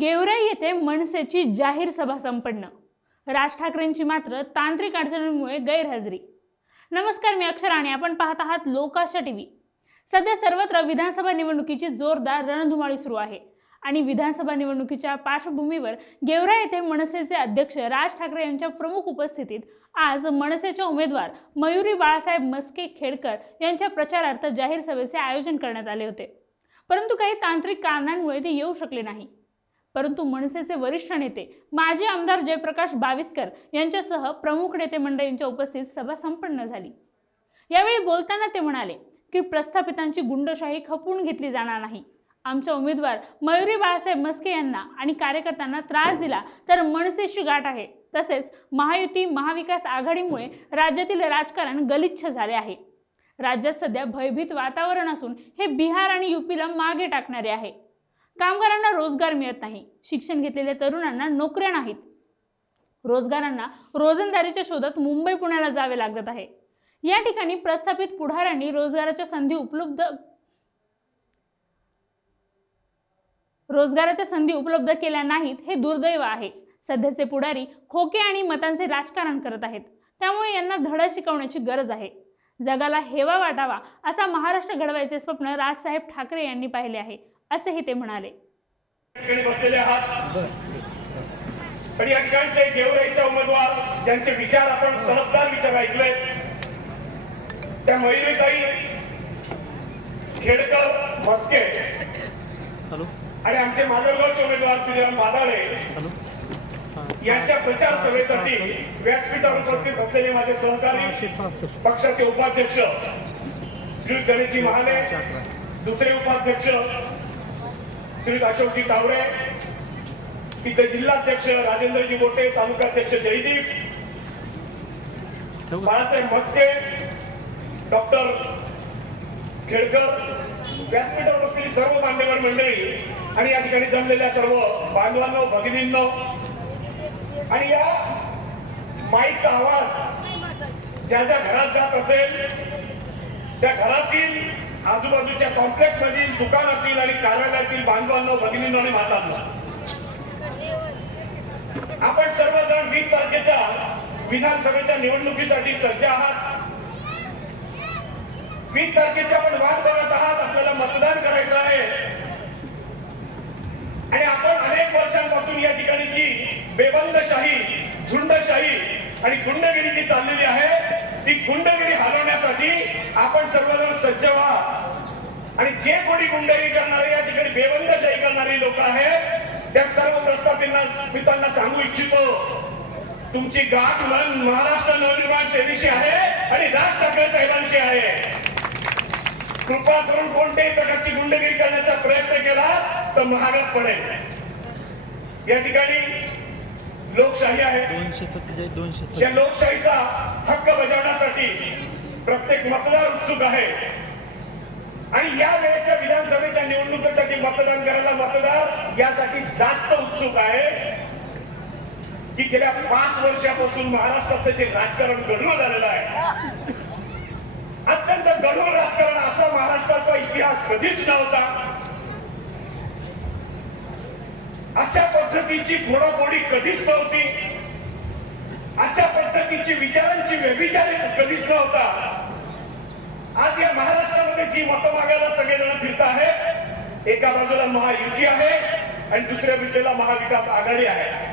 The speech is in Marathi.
गेवराई येथे मनसेची जाहीर सभा संपन्न. राज ठाकरेंची मात्र तांत्रिक अडचणींमुळे गैरहजेरी. नमस्कार मी अक्षर आणि आपण पाहत आहात लोकाशा टीव्ही. सध्या सर्वत्र विधानसभा निवडणुकीची जोरदार रणधुमाळी सुरू आहे आणि विधानसभा निवडणुकीच्या पार्श्वभूमीवर गेवराई येथे मनसेचे अध्यक्ष राज ठाकरे यांच्या प्रमुख उपस्थितीत आज मनसेच्या उमेदवार मयुरी बाळासाहेब मस्के खेडकर यांच्या प्रचारार्थ जाहीर सभेचे आयोजन करण्यात आले होते. परंतु काही तांत्रिक कारणांमुळे ते येऊ शकले नाही. परंतु मनसेचे वरिष्ठ नेते माजी आमदार जयप्रकाश बाविस्कर यांच्यासह प्रमुख नेते मंडळींच्या उपस्थित सभा संपन्न झाली. यावेळी बोलताना ते म्हणाले की प्रस्थापितांची गुंडशाही खपवून घेतली जाणार नाही. आमच्या उमेदवार मयुरी बाळासाहेब मस्के यांना आणि कार्यकर्त्यांना त्रास दिला तर मनसेची गाठ आहे. तसेच महायुती महाविकास आघाडीमुळे राज्यातील राजकारण गलिच्छ झाले आहे. राज्यात सध्या भयभीत वातावरण असून हे बिहार आणि युपीला मागे टाकणारे आहे. कामगारांना रोजगार मिळत नाही. शिक्षण घेतलेल्या तरुणांना नोकऱ्या नाहीत. रोजगारांना रोजंदारीच्या शोधात मुंबई पुण्याला जावे लागत आहे. या ठिकाणी प्रस्थापित पुढाऱ्यांनी रोजगाराच्या संधी उपलब्ध रोजगाराच्या संधी उपलब्ध केल्या नाहीत हे दुर्दैव आहे. सध्याचे पुढारी खोके आणि मतांचे राजकारण करत आहेत. त्यामुळे यांना धडा शिकवण्याची गरज आहे. जगाला हेवा वाटावा असा महाराष्ट्र घडवायचे स्वप्न राजसाहेब ठाकरे यांनी पाहिले आहे. असेही ते म्हणाले. ठिकाणी बसलेले आहात. पण या ठिकाणचे गेवराईचा उमेदवार ज्यांचे विचार आपण तलबदार विचार ऐकले त्या मयुरीताई खेडकर मस्के हॅलो. आणि आमचे माजलगावचे उमेदवार श्रीराम मादाळे यांच्या प्रचार सभेसाठी व्यासपीठावर उपस्थित असलेले माझे सहकारी पक्षाचे उपाध्यक्ष श्री गणेशजी महाले दुसरे उपाध्यक्ष श्री अशोकजी तावडे तिथे जिल्हाध्यक्ष राजेंद्रजी मोठे तालुकाध्यक्ष जयदीप? बाळासाहेब मस्के डॉक्टर खेडकर व्यासपीठावर बसलेली सर्व मान्यवर मंडळी आणि या ठिकाणी जमलेल्या सर्व बांधवांनो भगिनींनो आणि या माईकचा आवाज ज्या ज्या घरात जात असेल त्या घरातील आजूबाजूच्या कॉम्प्लेक्स मधील दुकानातील आणि कार्यालयातील बांधवांना भगिनी आणि मातांना. आपण सर्वजण वीस तारखेच्या विधानसभेच्या निवडणुकीसाठी सज्ज आहात. वीस तारखेची आपण वाट बघत आहात. आपल्याला मतदान करायचं आहे. आणि आपण अनेक वर्षांपासून या ठिकाणी जी बेबंदशाही झुंडशाही आणि गुंडगिरी चाललेली आहे. ती गुंडगिरी हलवण्यासाठी आपण सर्वजण सज्ज व्हा. आणि जे कोणी गुंडगिरी करणारे या ठिकाणी बेबंदशाही करणारे लोक आहेत त्या सर्व प्रस्थापितांना सांगू इच्छितो. तुमची गाठ मन महाराष्ट्र नवनिर्माण सेनेशी आहे आणि राज ठाकरे साहेबांशी आहे. कृपा करून कोणत्याही प्रकारची गुंडगिरी करण्याचा प्रयत्न केला तर महागात पडेल. या ठिकाणी लोकशाही आहे. दोनशे सत्तेचाळीस दोनशे या लोकशाहीचा हक्क बजावण्यासाठी प्रत्येक मतदार उत्सुक आहे. आणि या वेळेच्या विधानसभेच्या निवडणुकीसाठी मतदान करायला मतदार यासाठी जास्त उत्सुक आहे. की गेल्या पाच वर्षापासून महाराष्ट्राचं जे राजकारण गढूळ झालेलं आहे. अत्यंत गढूळ राजकारण असा महाराष्ट्राचा इतिहास कधीच नव्हता. अशा पद्धतीची घोडाघोडी कधीच नव्हती. अशा पद्धतीची विचारांची व्यभिचार कधीच नव्हता. आज या महाराष्ट्रामध्ये जी मतं मागायला सगळेजण फिरत आहेत एका बाजूला महायुती आहे आणि दुसऱ्या बाजूला महाविकास आघाडी आहे.